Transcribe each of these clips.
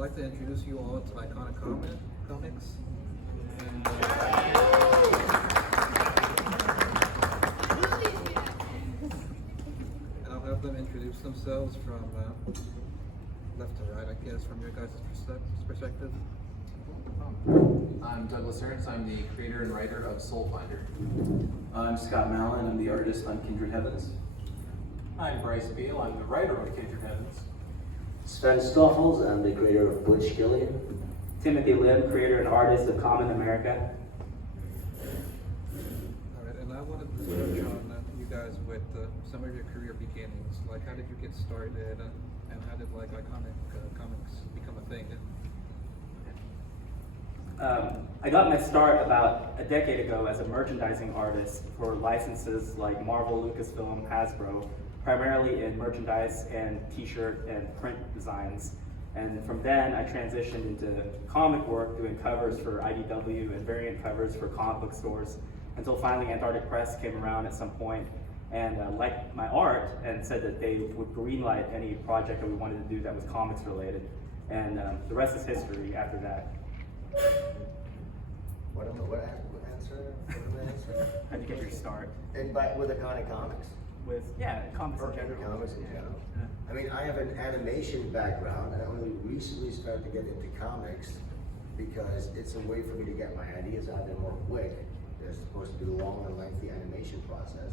like to introduce you all to Iconic Comics. And, I'll have them introduce themselves from left to right, I guess, from your guys' perspective. I'm Douglas Ernst. I'm the creator and writer of Soulfinder. I'm Scott Mallon. I'm the artist on Kindred Heavens. I'm Bryce Beal. I'm the writer of Kindred Heavens. Sven Stoffels, I'm the creator of Butch Gillian. Timothy Lim, creator and artist of Kamen America. All right, and I wanted to touch on you guys with some of your career beginnings. Like, how did you get started, and how did Iconic Comics become a thing? I got my start about a decade ago as a merchandising artist for licenses like Marvel, Lucasfilm, Hasbro, primarily in merchandise and t-shirt and print designs. And from then, I transitioned into comic work, doing covers for IDW and variant covers for comic book stores, until finally Antarctic Press came around at some point and liked my art and said that they would greenlight any project that we wanted to do that was comics related. And the rest is history after that. What answer? How did you get your start? And with Iconic Comics. With, comics in general. Comics in general. Yeah. I mean, I have an animation background, and I only recently started to get into comics because it's a way for me to get my ideas out there more quick. They're supposed to be a long and lengthy animation process.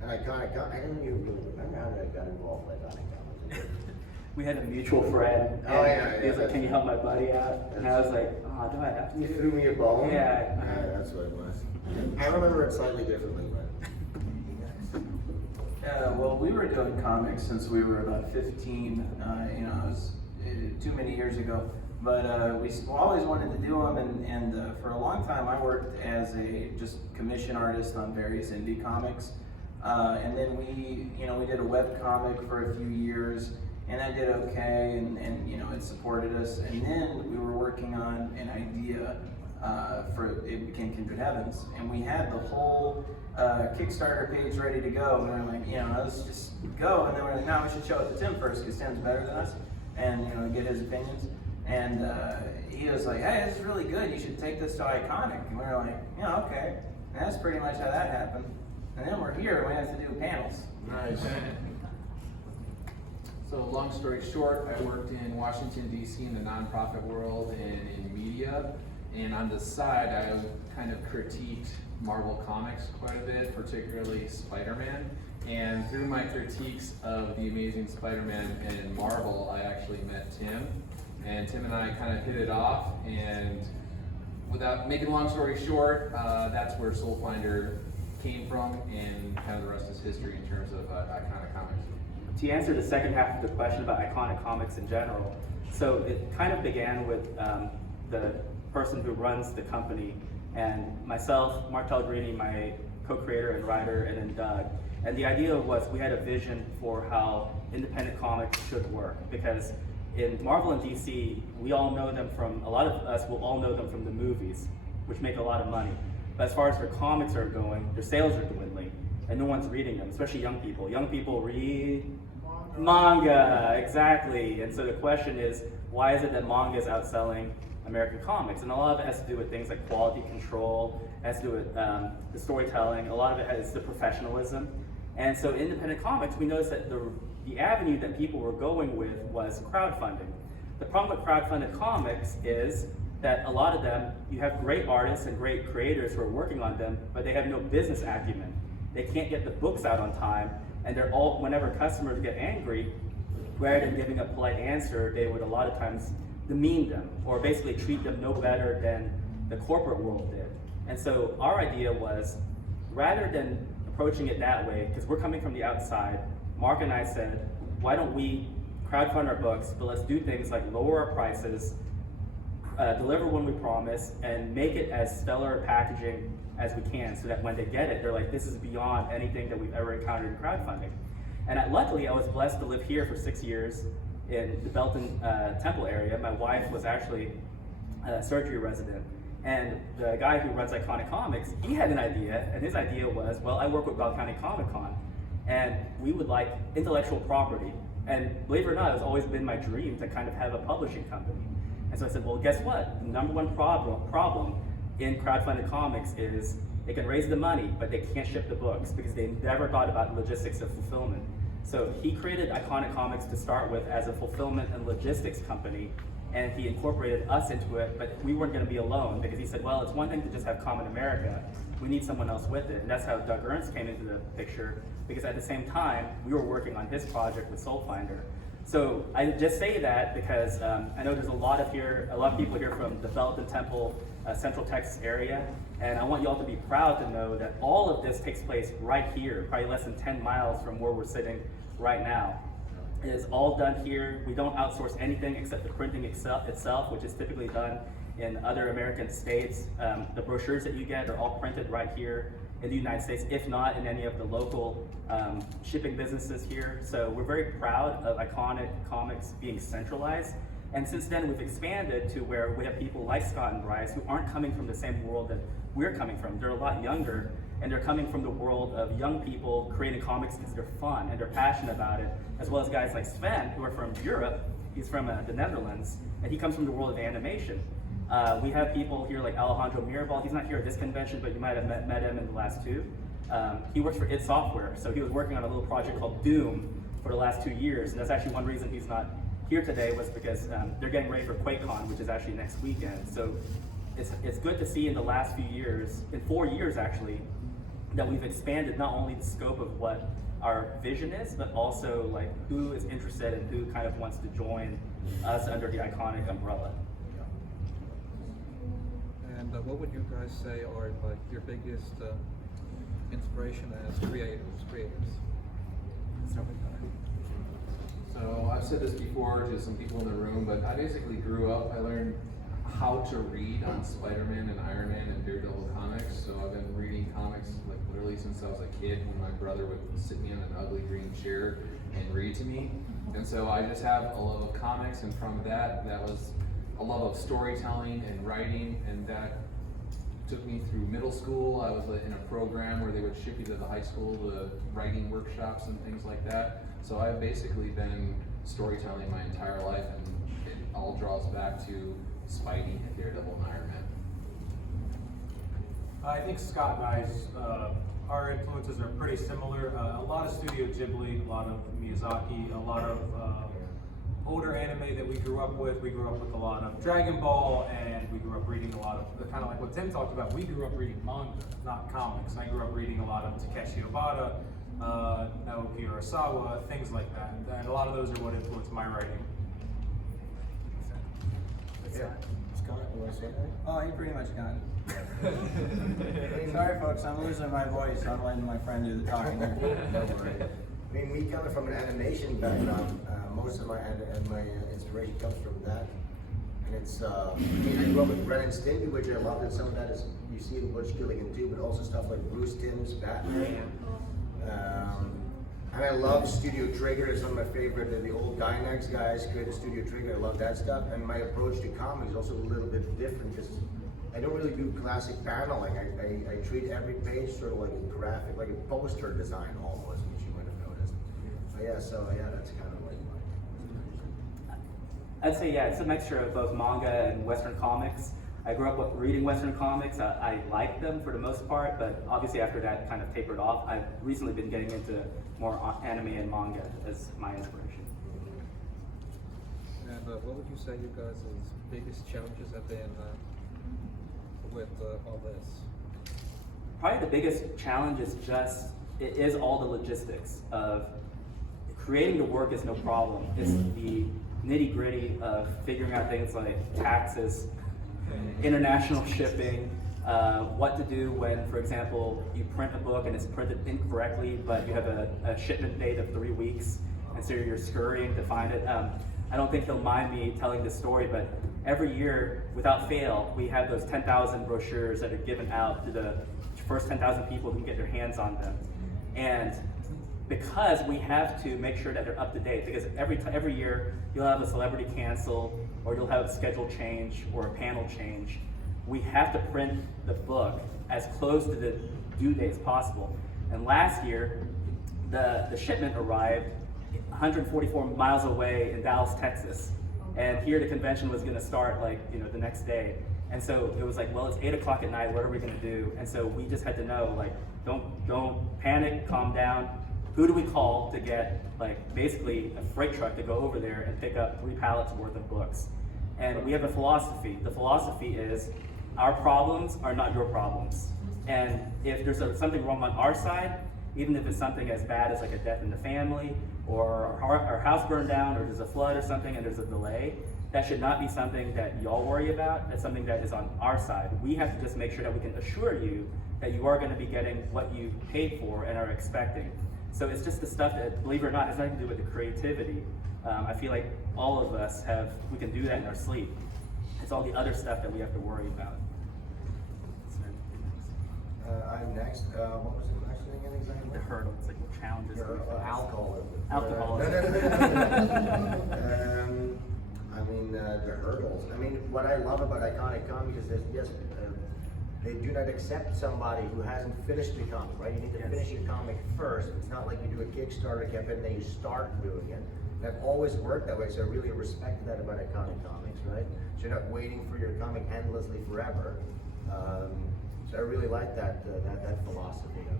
And I don't even really remember how I got involved with Iconic Comics. We had a mutual friend, and he was like, "Can you help my buddy out?" And I was like, "Oh, do I have to?" You threw me a bone? Yeah. That's what it was. I remember it slightly differently, but. Well, we were doing comics since we were about 15. It was too many years ago. But we always wanted to do them, and for a long time I worked as a just commission artist on various indie comics. And then we did a web comic for a few years, and that did okay, and it supported us. And then we were working on an idea it became Kindred Heavens, and we had the whole Kickstarter page ready to go. And we were like, let's just go. And then we're like, no, we should show it to Tim first because Tim's better than us, and get his opinions. And he was like, hey, this is really good. You should take this to Iconic. And we were like, yeah, okay. And that's pretty much how that happened. And then we're here. We have to do panels. Nice. So long story short, I worked in Washington, D.C. in the nonprofit world and in media. And on the side, I kind of critiqued Marvel Comics quite a bit, particularly Spider-Man. And through my critiques of The Amazing Spider-Man and Marvel, I actually met Tim. And Tim and I kind of hit it off. And without making a long story short, that's where Soulfinder came from, and kind of the rest is history in terms of Iconic Comics. To answer the second half of the question about Iconic Comics in general, so it kind of began with the person who runs the company, and myself, Mark Pellegrini, my co-creator and writer, and then Doug. And the idea was we had a vision for how independent comics should work, because in Marvel and DC, we all know them from, a lot of us will all know them from the movies, which make a lot of money. But as far as their comics are going, their sales are dwindling, and no one's reading them, especially young people. Young people read manga, exactly. And so the question is, why is it that manga is outselling American comics? And a lot of it has to do with things like quality control, it has to do with the storytelling, a lot of it has the professionalism. And so independent comics, we noticed that the avenue that people were going with was crowdfunding. The problem with crowdfunded comics is that a lot of them, you have great artists and great creators who are working on them, but they have no business acumen. They can't get the books out on time, and whenever customers get angry, rather than giving a polite answer, they would a lot of times demean them, or basically treat them no better than the corporate world did. And so our idea was, rather than approaching it that way, because we're coming from the outside, Mark and I said, why don't we crowdfund our books, but let's do things like lower our prices, deliver when we promise, and make it as stellar packaging as we can, so that when they get it, they're like, this is beyond anything that we've ever encountered in crowdfunding. And luckily, I was blessed to live here for 6 years in the Belton Temple area. My wife was actually a surgery resident. And the guy who runs Iconic Comics, he had an idea, and his idea was, well, I work with Bell County Comic Con, and we would like intellectual property. And believe it or not, it's always been my dream to kind of have a publishing company. And so I said, well, guess what? The number one problem in crowdfunded comics is they can raise the money, but they can't ship the books because they never thought about logistics of fulfillment. So he created Iconic Comics to start with as a fulfillment and logistics company, and he incorporated us into it, but we weren't going to be alone because he said, well, it's one thing to just have Kamen America. We need someone else with it. And that's how Doug Ernst came into the picture, because at the same time, we were working on his project with Soulfinder. So I just say that because I know there's a lot of people here from the Belton Temple, Central Texas area, and I want you all to be proud to know that all of this takes place right here, probably less than 10 miles from where we're sitting right now. It is all done here. We don't outsource anything except the printing itself, which is typically done in other American states. The brochures that you get are all printed right here in the United States, if not in any of the local shipping businesses here. So we're very proud of Iconic Comics being centralized. And since then, we've expanded to where we have people like Scott and Bryce who aren't coming from the same world that we're coming from. They're a lot younger, and they're coming from the world of young people creating comics because they're fun and they're passionate about it, as well as guys like Sven, who are from Europe. He's from the Netherlands, and he comes from the world of animation. We have people here like Alejandro Mirabal. He's not here at this convention, but you might have met him in the last two. He works for id Software, so he was working on a little project called Doom for the last 2 years, and that's actually one reason he's not here today, was because they're getting ready for QuakeCon, which is actually next weekend. So it's good to see in the last few years, in 4 years actually, that we've expanded not only the scope of what our vision is, but also like who is interested and who kind of wants to join us under the Iconic umbrella. And what would you guys say are like your biggest inspiration as creators? Start with that. So I've said this before to some people in the room, but I basically grew up, I learned how to read on Spider-Man and Iron Man and Daredevil comics. So I've been reading comics like literally since I was a kid, when my brother would sit me in an ugly green chair and read to me. And so I just have a love of comics, and from that was a love of storytelling and writing, and that took me through middle school. I was in a program where they would ship you to the high school to writing workshops and things like that. So I've basically been storytelling my entire life, and it all draws back to Spidey and Daredevil and Iron Man. I think Scott and I's, our influences are pretty similar. A lot of Studio Ghibli, a lot of Miyazaki, a lot of older anime that we grew up with. We grew up with a lot of Dragon Ball, and we grew up reading a lot of, kind of like what Tim talked about, we grew up reading manga, not comics. I grew up reading a lot of Takeshi Obata, Naoki Urasawa, things like that. And a lot of those are what influenced my writing. Yeah. Scott, you want to say anything? Oh, he pretty much got it. Sorry, folks, I'm losing my voice. I'm letting my friend do the talking. I mean, me coming from an animation background, most of my inspiration comes from that. And it's, I mean, I grew up with Ren and Stimpy, which I loved, and some of that is, you see in Butch Gilligan too, but also stuff like Bruce Timm's Batman. And I love Studio Trigger. It's one of my favorite, the old Dynex guys created Studio Trigger. I love that stuff. And my approach to comics is also a little bit different, because I don't really do classic paneling. I treat every page sort of like a graphic, like a poster design almost, which you might have noticed. So yeah, that's kind of like my I'd say, yeah, it's a mixture of both manga and Western comics. I grew up reading Western comics. I liked them for the most part, but obviously after that kind of tapered off. I've recently been getting into more anime and manga as my inspiration. And what would you say you guys' biggest challenges have been with all this? Probably the biggest challenge is all the logistics of creating the work is no problem. It's the nitty gritty of figuring out things like taxes, international shipping, what to do when, for example, you print a book and it's printed incorrectly, but you have a shipment date of 3 weeks, and so you're scurrying to find it. I don't think he'll mind me telling this story, but every year, without fail, we have those 10,000 brochures that are given out to the first 10,000 people who can get their hands on them. And because we have to make sure that they're up to date, because every year you'll have a celebrity cancel, or you'll have a schedule change or a panel change. We have to print the book as close to the due date as possible. And last year, the shipment arrived 144 miles away in Dallas, Texas. And here the convention was gonna start like, you know, the next day. And so it was like, well, it's 8 o'clock at night, what are we gonna do? And so we just had to know, like, don't panic, calm down. Who do we call to get, like, basically a freight truck to go over there and pick up 3 pallets worth of books? And we have a philosophy. The philosophy is, our problems are not your problems. And if there's something wrong on our side, even if it's something as bad as like a death in the family, or our house burned down, or there's a flood or something and there's a delay, that should not be something that y'all worry about. That's something that is on our side. We have to just make sure that we can assure you that you are going to be getting what you paid for and are expecting. So it's just the stuff that, believe it or not, has nothing to do with the creativity. I feel like all of us we can do that in our sleep. It's all the other stuff that we have to worry about. I'm next. What was the question again exactly? The hurdle, it's like what challenges. Alcoholism. Alcoholism. I mean, the hurdles. I mean, what I love about Iconic Comics is that, they do not accept somebody who hasn't finished the comic, right? You need to finish your comic first. It's not like you do a Kickstarter campaign and then you start doing it. And I've always worked that way, so I really respect that about Iconic Comics, right? So you're not waiting for your comic endlessly forever. So I really like that philosophy of it.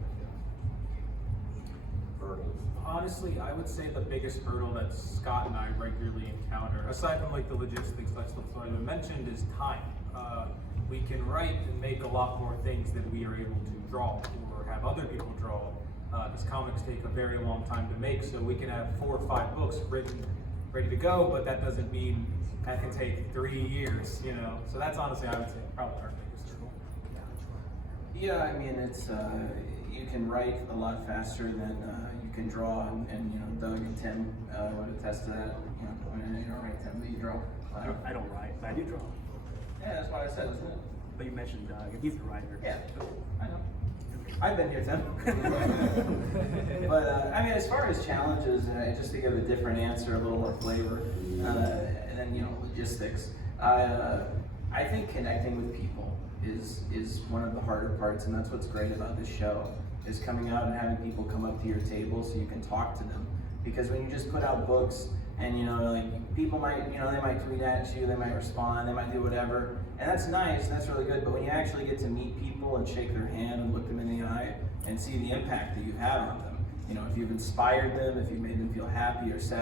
Hurdles. Honestly, I would say the biggest hurdle that Scott and I regularly encounter, aside from like the logistics that Soulfinder mentioned, is time. We can write and make a lot more things than we are able to draw or have other people draw. These comics take a very long time to make, so we can have 4 or 5 books written, ready to go, but that doesn't mean that can take 3 years, you know? So that's honestly, I would say, probably our biggest hurdle. Yeah, I mean, it's, you can write a lot faster than you can draw, and you know, Doug and Tim would attest to that. You know, I mean, you don't write, Tim, but you draw. I don't write, but I do draw. Yeah, that's what I said, isn't it? But you mentioned Doug, and he's the writer. Yeah, I know. I've been here, Tim. But I mean, as far as challenges, just to give a different answer, a little more flavor, and then, you know, logistics. I think connecting with people is one of the harder parts, and that's what's great about this show, is coming out and having people come up to your table so you can talk to them. Because when you just put out books and, you know, like, people might, you know, they might tweet at you, they might respond, they might do whatever, and that's nice, and that's really good, but when you actually get to meet people and shake their hand and look them in the eye and see the impact that you have on them, you know, if you've inspired them, if you've made them feel happy or sad,